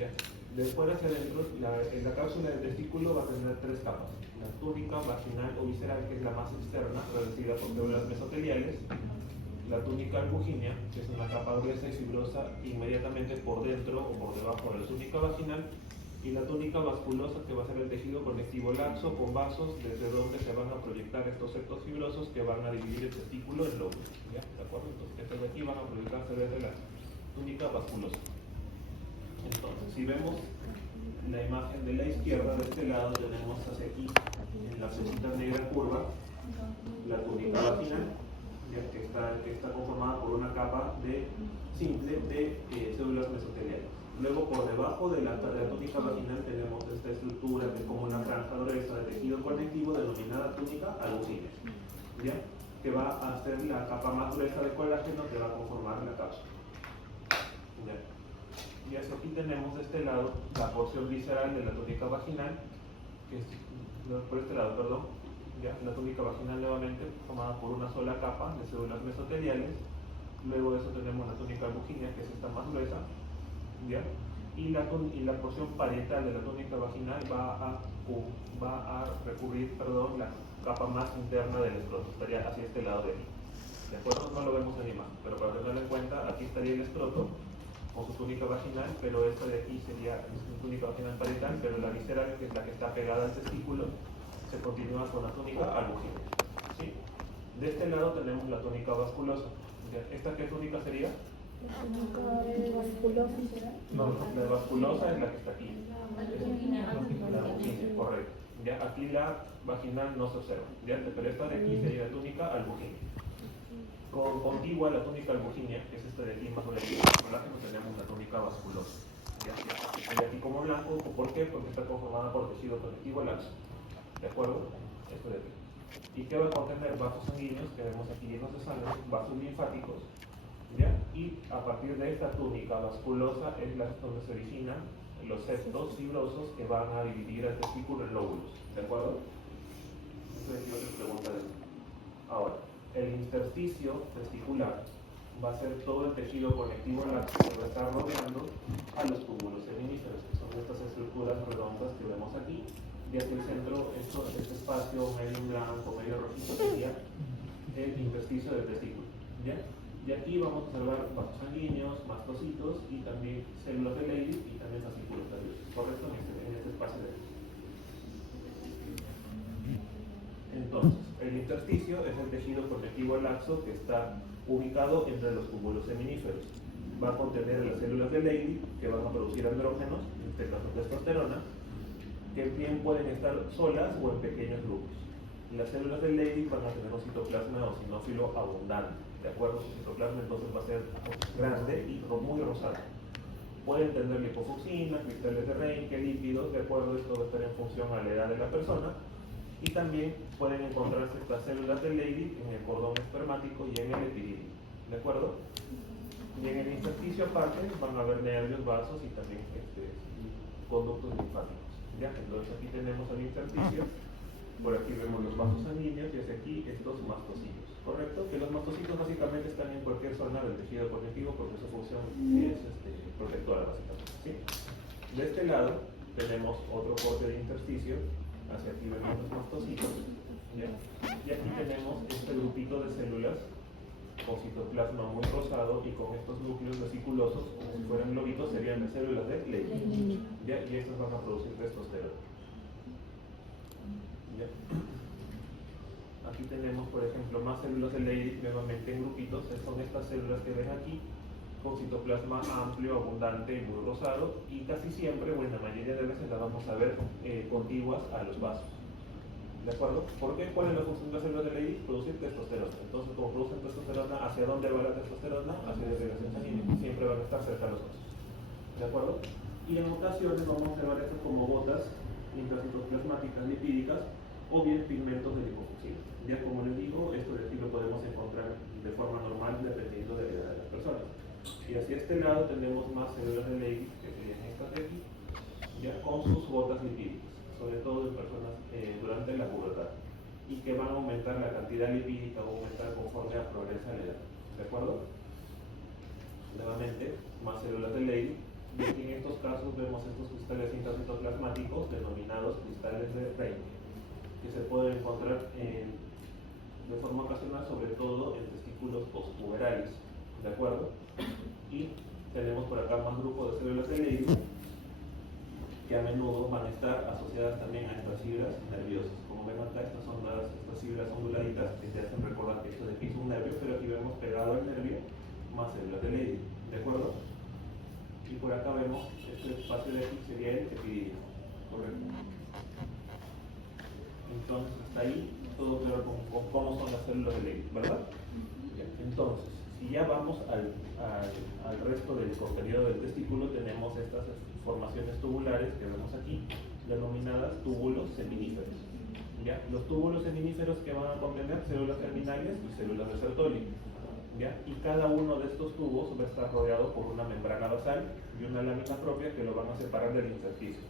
¿ya? De fuera hacia adentro, en la cápsula del testículo va a tener tres capas. La túnica vaginal o visceral, que es la más externa, revestida por células mesoteliales. La túnica albuginea, que es una capa gruesa y fibrosa inmediatamente por dentro o por debajo de la túnica vaginal. Y la túnica vasculosa, que va a ser el tejido conectivo laxo con vasos desde donde se van a proyectar estos septos fibrosos que van a dividir el testículo en lóbulos. ¿Ya? ¿De acuerdo? Entonces, estos de aquí van a proyectarse desde la túnica vasculosa. Entonces, si vemos la imagen de la izquierda, de este lado tenemos hacia aquí, en la flechita negra curva, la túnica vaginal, ya que está conformada por una capa simple de células mesoteliales. Luego, por debajo de la túnica vaginal tenemos esta estructura que es como una franja gruesa de tejido conectivo denominada túnica albuginea, ¿ya? Que va a ser la capa más gruesa de colágeno que va a conformar la cápsula. ¿Ya? Y hacia aquí tenemos de este lado la porción visceral de la túnica vaginal, que es, por este lado, perdón, ¿ya? La túnica vaginal nuevamente formada por una sola capa de células mesoteliales. Luego de eso tenemos la túnica albuginea, que es esta más gruesa, ¿ya? Y la porción parietal de la túnica vaginal va a recubrir, la capa más interna del escroto, estaría hacia este lado de aquí. ¿De acuerdo? No lo vemos en la imagen, pero para tenerlo en cuenta, aquí estaría el escroto con su túnica vaginal, pero esta de aquí sería su túnica vaginal parietal, pero la visceral, que es la que está pegada al testículo, se continúa con la túnica albuginea. ¿Sí? De este lado tenemos la túnica vasculosa. ¿Esta qué túnica sería? La túnica vasculosa. No, la vasculosa es la que está aquí. La albuginea, correcto. ¿Ya? Aquí la vaginal no se observa, ¿ya? Pero esta de aquí sería la túnica albuginea. Contigua a la túnica albuginea, que es esta de aquí más o menos, tenemos la túnica vasculosa. ¿Ya? Y aquí como blanco, ¿por qué? Porque está conformada por tejido conectivo laxo. ¿De acuerdo? Esto de aquí. ¿Y qué va a contener? Vasos sanguíneos, que vemos aquí llenos de sangre, vasos linfáticos, ¿ya? Y a partir de esta túnica vasculosa es donde se originan los septos fibrosos que van a dividir el testículo en lóbulos. ¿De acuerdo? Entonces, yo les pregunto esto. Ahora, el intersticio testicular va a ser todo el tejido conectivo laxo que va a estar rodeando a los túbulos seminíferos, que son estas estructuras redondas que vemos aquí. Y hacia el centro, este espacio medio blanco, medio rojito, sería el intersticio del testículo. ¿Ya? Y aquí vamos a observar vasos sanguíneos, mastocitos y también células de Leydig y también fascículos nerviosos. ¿Correcto? En este espacio de aquí. Entonces, el intersticio es el tejido conectivo laxo que está ubicado entre los túbulos seminíferos. Va a contener las células de Leydig que van a producir andrógenos, en este caso testosterona, que bien pueden estar solas o en pequeños grupos. Las células de Leydig van a tener un citoplasma eosinófilo abundante, ¿de acuerdo? Su citoplasma entonces va a ser grande y muy rosado. Pueden tener liposucina, cristales de Reinke, lípidos, ¿de acuerdo? Esto va a estar en función a la edad de la persona. Y también pueden encontrarse estas células de Leydig en el cordón espermático y en el epididio, ¿de acuerdo? Y en el intersticio aparte van a haber nervios, vasos y también conductos linfáticos. ¿Ya? Entonces aquí tenemos el intersticio, por aquí vemos los vasos sanguíneos y hacia aquí estos mastocitos, ¿correcto? Que los mastocitos básicamente están en cualquier zona del tejido conectivo porque su función es protectora básicamente, ¿sí? De este lado tenemos otro corte de intersticio, hacia aquí vemos los mastocitos, ¿ya? Y aquí tenemos este grupito de células con citoplasma muy rosado y con estos núcleos vesiculosos, como si fueran globitos, serían las células de Leydig, ¿ya? Y estas van a producir testosterona. ¿Ya? Aquí tenemos, por ejemplo, más células de Leydig, nuevamente en grupitos, son estas células que ven aquí, con citoplasma amplio, abundante y muy rosado, y casi siempre, o en la mayoría de veces, las vamos a ver contiguas a los vasos. ¿De acuerdo? ¿Por qué? ¿Cuál es la función de las células de Leydig? Producir testosterona. Entonces, como producen testosterona, ¿hacia dónde va la testosterona? Hacia la irrigación sanguínea. Siempre van a estar cerca de los vasos. ¿De acuerdo? Y en ocasiones vamos a observar esto como gotas intracitoplasmáticas lipídicas o bien pigmentos de liposucina. Ya como les digo, esto de aquí lo podemos encontrar de forma normal dependiendo de la edad de las personas. Y hacia este lado tenemos más células de Leydig, que serían estas de aquí, ya con sus gotas lipídicas, sobre todo en personas durante la pubertad, y que van a aumentar la cantidad lipídica o aumentar conforme progresa la edad. ¿De acuerdo? Nuevamente, más células de Leydig Y aquí en estos casos vemos estos cristales intracitoplasmáticos denominados cristales de Rayleigh, que se pueden encontrar de forma ocasional, sobre todo en testículos postpuberales, ¿de acuerdo? Y tenemos por acá más grupos de células de Leydig que a menudo van a estar asociadas también a estas fibras nerviosas. Como ven acá, estas fibras onduladitas que te hacen recordar que esto de aquí es un nervio, pero aquí vemos pegado al nervio más células de Leydig, ¿de acuerdo? Y por acá vemos este espacio de aquí sería el epididio, ¿correcto? Entonces, hasta ahí todo claro con cómo son las células de Leydig, ¿verdad? Bien, entonces, si ya vamos al resto del contenido del testículo, tenemos estas formaciones tubulares que vemos aquí, denominadas túbulos seminíferos. ¿Ya? Los túbulos seminíferos que van a contener células germinales y células de Sertoli. ¿Ya? Y cada uno de estos tubos va a estar rodeado por una membrana basal y una lámina propia que lo van a separar del intersticio.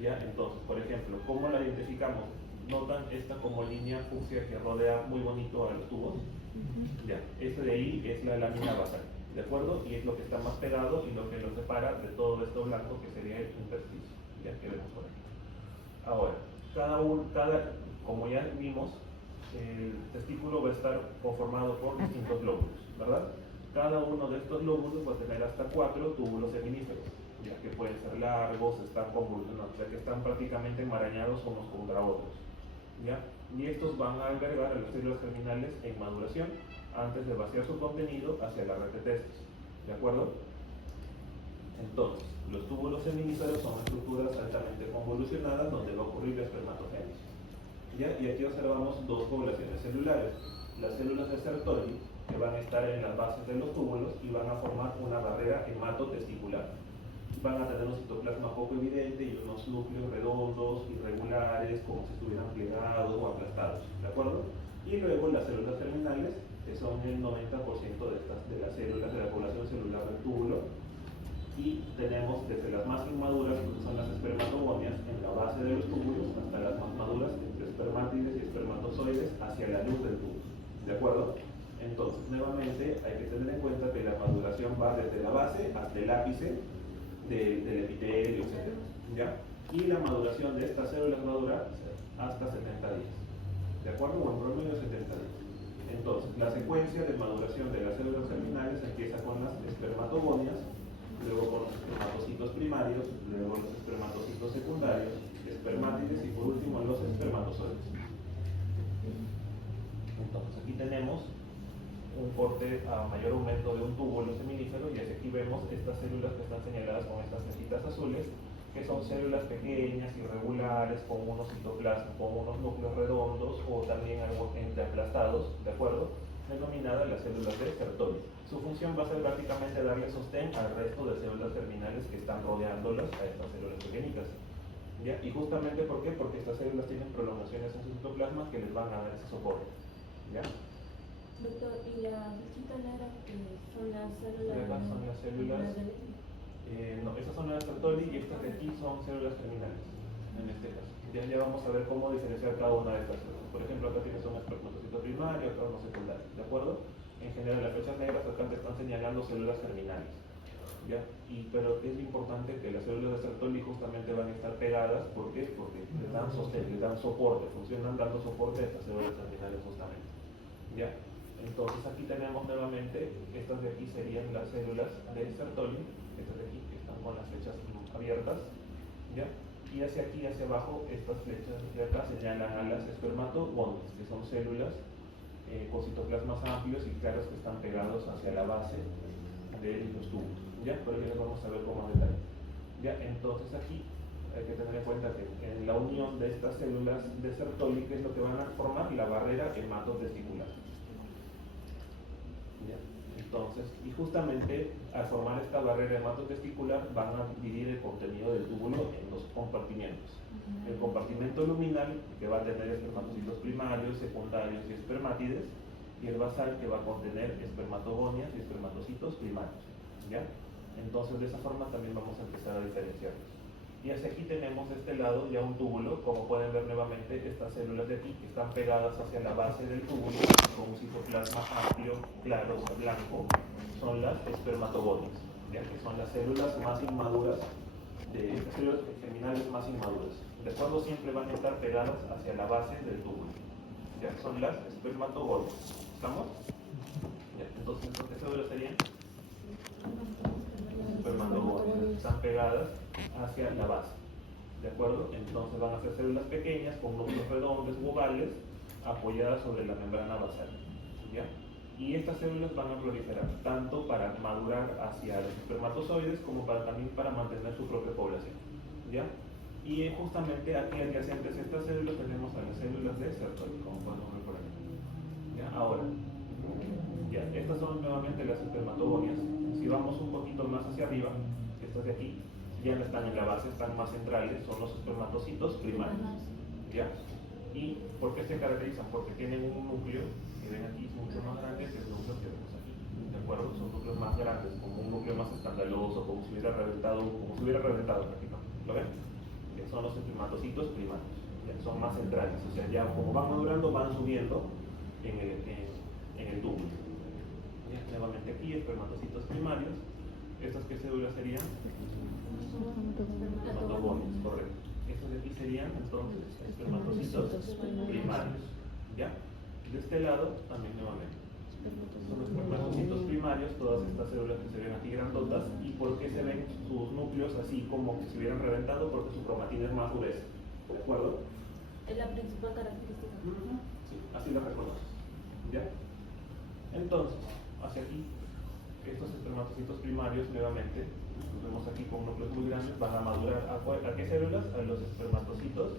¿Ya? Entonces, por ejemplo, ¿cómo la identificamos? ¿Notan esta como línea fucsia que rodea muy bonito a los tubos? Ya, esta de ahí es la lámina basal, ¿de acuerdo? Y es lo que está más pegado y lo que lo separa de todo esto blanco que sería el intersticio, ya que vemos por aquí. Ahora, como ya vimos, el testículo va a estar conformado por distintos lóbulos, ¿verdad? Cada uno de estos lóbulos va a tener hasta 4 túbulos seminíferos, ya que pueden ser largos, están convolucionados, o sea que están prácticamente enmarañados unos contra otros, ¿ya? Y estos van a albergar a las células germinales en maduración antes de vaciar su contenido hacia la red de testes, ¿de acuerdo? Entonces, los túbulos seminíferos son estructuras altamente convolucionadas donde va a ocurrir la espermatogénesis. ¿Ya? Y aquí observamos dos poblaciones celulares, las células de Sertoli, que van a estar en las bases de los túbulos y van a formar una barrera hematotesticular. Van a tener un citoplasma poco evidente y unos núcleos redondos, irregulares, como si estuvieran plegados o aplastados, ¿de acuerdo? Y luego las células germinales, que son el 90% de las células de la población celular del túbulo, y tenemos desde las más inmaduras, que son las espermatogonias, en la base de los túbulos, hasta las más maduras, entre espermátides y espermatozoides, hacia la luz del túbulo, ¿de acuerdo? Entonces, nuevamente, hay que tener en cuenta que la maduración va desde la base hasta el ápice del epitelio, etc. ¿Ya? Y la maduración de estas células va a durar hasta 70 días, ¿de acuerdo? O en promedio 70 días. Entonces, la secuencia de maduración de las células germinales empieza con las espermatogonias, luego con los espermatocitos primarios, luego los espermatocitos secundarios, espermátides y por último los espermatozoides. Entonces, aquí tenemos un corte a mayor aumento de un túbulo seminífero y aquí vemos estas células que están señaladas con estas mechitas azules, que son células pequeñas, irregulares, con unos citoplasmas, con unos núcleos redondos o también algo entre aplastados, ¿de acuerdo? Denominadas las células de Sertoli. Su función va a ser prácticamente darle sostén al resto de células germinales que están rodeándolas a estas células pequeñitas. ¿Ya? Y justamente ¿por qué? Porque estas células tienen prolongaciones en su citoplasma que les van a dar ese soporte. ¿Ya? Doctor, ¿y la flechita negra son las células? Estas son las células. No, estas son las Sertoli y estas de aquí son células germinales, en este caso. Ya vamos a ver cómo diferenciar cada una de estas células. Por ejemplo, acá tienes un espermatocito primario, acá uno secundario, ¿de acuerdo? En general, las flechas negras acá te están señalando células germinales, ¿ya? Pero es importante que las células de Sertoli justamente van a estar pegadas, ¿por qué? Porque le dan sostén, le dan soporte, funcionan dando soporte a estas células germinales justamente, ¿ya? Entonces aquí tenemos nuevamente, estas de aquí serían las células de Sertoli, estas de aquí que están con las flechas abiertas, ¿ya? Y hacia aquí, hacia abajo, estas flechas de acá señalan a las espermatogonias, que son células con citoplasmas amplios y claros que están pegados hacia la base de los túbulos, ¿ya? Pero ya les vamos a ver cómo en detalle. ¿Ya? Entonces aquí hay que tener en cuenta que en la unión de estas células de Sertoli, que es lo que van a formar la barrera hematotesticular. ¿Ya? Entonces, y justamente al formar esta barrera hematotesticular van a dividir el contenido del túbulo en dos compartimientos. El compartimento luminal, que va a tener espermatocitos primarios, secundarios y espermátides, y el basal, que va a contener espermatogonias y espermatocitos primarios, ¿ya? Entonces, de esa forma también vamos a empezar a diferenciarlos. Y hacia aquí tenemos de este lado ya un túbulo, como pueden ver nuevamente estas células de aquí que están pegadas hacia la base del túbulo con un citoplasma amplio, claro, o sea, blanco, son las espermatogonias. ya que son las células más inmaduras, las células germinales más inmaduras. De acuerdo, siempre van a estar pegadas hacia la base del túbulo. Ya, son las espermatogonias. ¿Estamos? Ya, entonces, ¿qué células serían? Espermatogonias. Están pegadas hacia la base. ¿De acuerdo? Entonces van a ser células pequeñas con núcleos redondos u ovales apoyadas sobre la membrana basal. ¿Ya? Y estas células van a proliferar tanto para madurar hacia los espermatozoides como también para mantener su propia población. ¿Ya? Y justamente aquí adyacentes a estas células tenemos a las células de Sertoli, como podemos ver por aquí. ¿Ya? Ahora, ya, estas son nuevamente las espermatogonias. Si vamos un poquito más hacia arriba, estas de aquí, ya no están en la base, están más centrales, son los espermatocitos primarios. ¿Ya? ¿Y por qué se caracterizan? Porque tienen un núcleo que ven aquí mucho más grande que el núcleo que vemos aquí. ¿De acuerdo? Son núcleos más grandes, como un núcleo más escandaloso, como si hubiera reventado prácticamente. ¿Lo ven? Que son los espermatocitos primarios. Ya son más centrales, o sea, ya como van madurando, van subiendo en el túbulo. Ya, nuevamente aquí, espermatocitos primarios. ¿Estas qué células serían? Espermatogonias, correcto. Estos de aquí serían entonces espermatocitos primarios. ¿Ya? De este lado también nuevamente. Son espermatocitos primarios, todas estas células que se ven aquí grandotas. ¿Y por qué se ven sus núcleos así como que se hubieran reventado? Porque su cromatina es más gruesa. ¿De acuerdo? Es la principal característica. Sí, así lo reconoces. ¿Ya? Entonces, hacia aquí, estos espermatocitos primarios nuevamente, los vemos aquí con núcleos muy grandes, van a madurar ¿a qué células? A los espermatocitos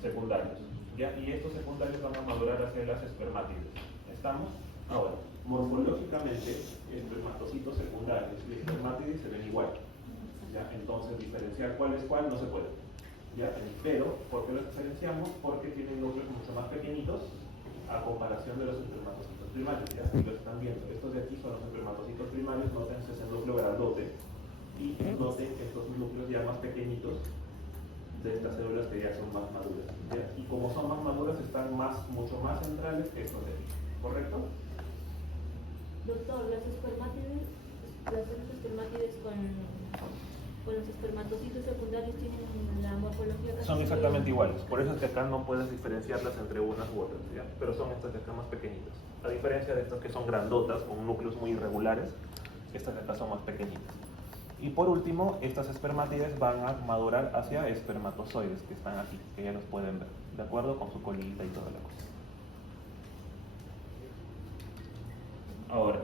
secundarios. ¿Ya? Y estos secundarios van a madurar hacia las espermátides. ¿Estamos? Ahora, morfológicamente, espermatocitos secundarios y espermátides se ven igual. ¿Ya? Entonces, diferenciar cuál es cuál no se puede. ¿Ya? Pero, ¿por qué los diferenciamos? Porque tienen núcleos mucho más pequeñitos a comparación de los espermatocitos primarios. ¿Ya? Si lo están viendo, estos de aquí son los espermatocitos primarios, noten ese núcleo grandote y noten estos núcleos ya más pequeñitos de estas células que ya son más maduras. ¿Ya? Y como son más maduras, están mucho más centrales que estos de aquí. ¿Correcto? Doctor, las células espermátides con los espermatocitos secundarios tienen la morfología casi Son exactamente iguales, por eso es que acá no puedes diferenciarlas entre unas u otras, ¿ya? Pero son estas de acá más pequeñitas. A diferencia de estas que son grandotas, con núcleos muy irregulares, estas de acá son más pequeñitas. Y por último, estas espermátides van a madurar hacia espermatozoides, que están aquí, que ya los pueden ver, ¿de acuerdo? Con su colita y toda la cosa. Ahora,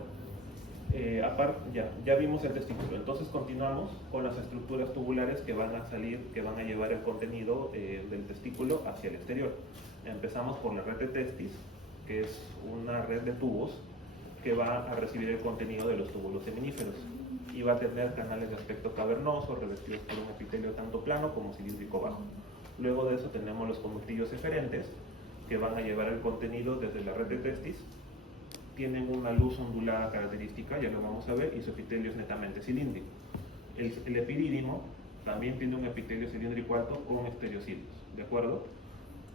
ya vimos el testículo, entonces continuamos con las estructuras tubulares que van a salir, que van a llevar el contenido del testículo hacia el exterior. Empezamos por la red de testis, que es una red de tubos que va a recibir el contenido de los túbulos seminíferos y va a tener canales de aspecto cavernoso revestidos por un epitelio tanto plano como cilíndrico bajo. Luego de eso tenemos los conductillos eferentes que van a llevar el contenido desde la red de testis. Tienen una luz ondulada característica, ya lo vamos a ver, y su epitelio es netamente cilíndrico. El epidídimo también tiene un epitelio cilíndrico alto con estereocilos, ¿de acuerdo?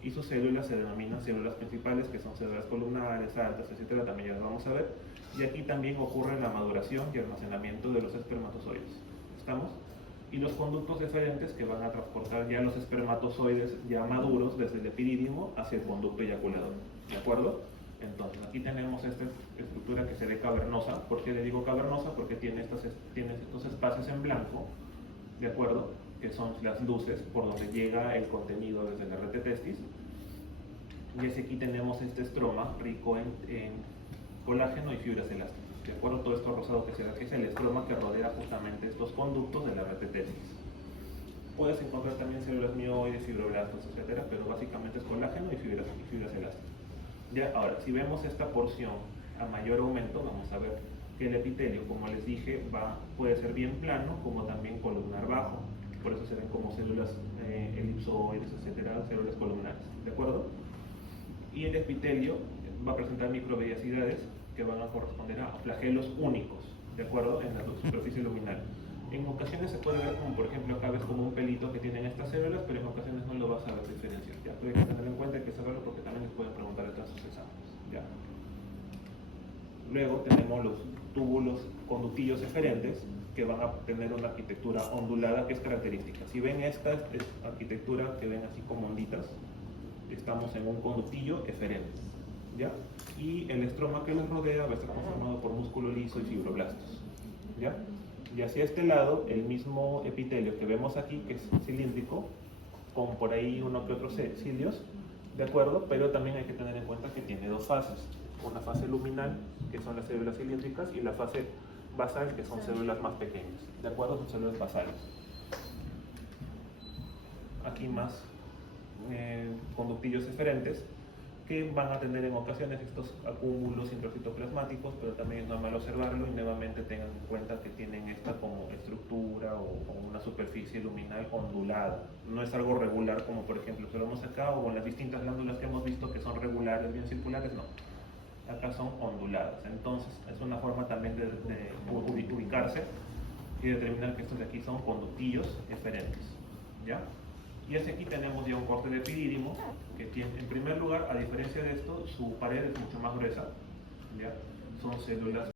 Y sus células se denominan células principales, que son células columnares, altas, etcétera, también ya lo vamos a ver. Y aquí también ocurre la maduración y almacenamiento de los espermatozoides. ¿Estamos? Y los conductos eferentes que van a transportar ya los espermatozoides ya maduros desde el epidídimo hacia el conducto eyaculador, ¿de acuerdo? Entonces, aquí tenemos esta estructura que se ve cavernosa. ¿Por qué le digo cavernosa? Porque tiene estos espacios en blanco, ¿de acuerdo? Que son las luces por donde llega el contenido desde la red de testis. Y aquí tenemos este estroma rico en colágeno y fibras elásticas, ¿de acuerdo? Todo esto rosado que se ve aquí es el estroma que rodea justamente estos conductos de la red de testis. Puedes encontrar también células mioides, fibroblastos, etcétera, pero básicamente es colágeno y fibras elásticas. Ya, ahora, si vemos esta porción a mayor aumento, vamos a ver que el epitelio, como les dije, puede ser bien plano, como también columnar bajo. Por eso se ven como células elipsoides, etcétera, células columnares, ¿de acuerdo? Y el epitelio va a presentar microvellosidades que van a corresponder a flagelos únicos, ¿de acuerdo? En la superficie luminal. En ocasiones se puede ver como, por ejemplo, acá ves como un pelito que tienen estas células, pero en ocasiones no lo vas a ver diferenciar. Ya pueden tener en cuenta, hay que saberlo porque también les pueden preguntar en sus exámenes. ¿Ya? Luego tenemos los túbulos conductillos eferentes, que van a tener una arquitectura ondulada que es característica. Si ven esta arquitectura que ven así como onditas, estamos en un conductillo eferente, ¿ya? Y el estroma que los rodea va a estar conformado por músculo liso y fibroblastos, ¿ya? Y hacia este lado, el mismo epitelio que vemos aquí, que es cilíndrico, con por ahí uno que otros cilios, ¿de acuerdo? Pero también hay que tener en cuenta que tiene dos fases. Una fase luminal, que son las células cilíndricas, y la fase basal, que son células más pequeñas, ¿de acuerdo? Son células basales. Aquí más conductillos eferentes, que van a tener en ocasiones estos acúmulos intracitoplasmáticos, pero también es normal observarlo y nuevamente tengan en cuenta que tienen esta como estructura o una superficie luminal ondulada. No es algo regular como por ejemplo observamos acá o en las distintas glándulas que hemos visto que son regulares, bien circulares, no. Acá son onduladas. Entonces es una forma también de ubicarse y determinar que estos de aquí son conductillos eferentes, ¿ya? Y hacia aquí tenemos ya un corte de epidídimo que tiene, en primer lugar, a diferencia de esto, su pared es mucho más gruesa, ¿ya? Son células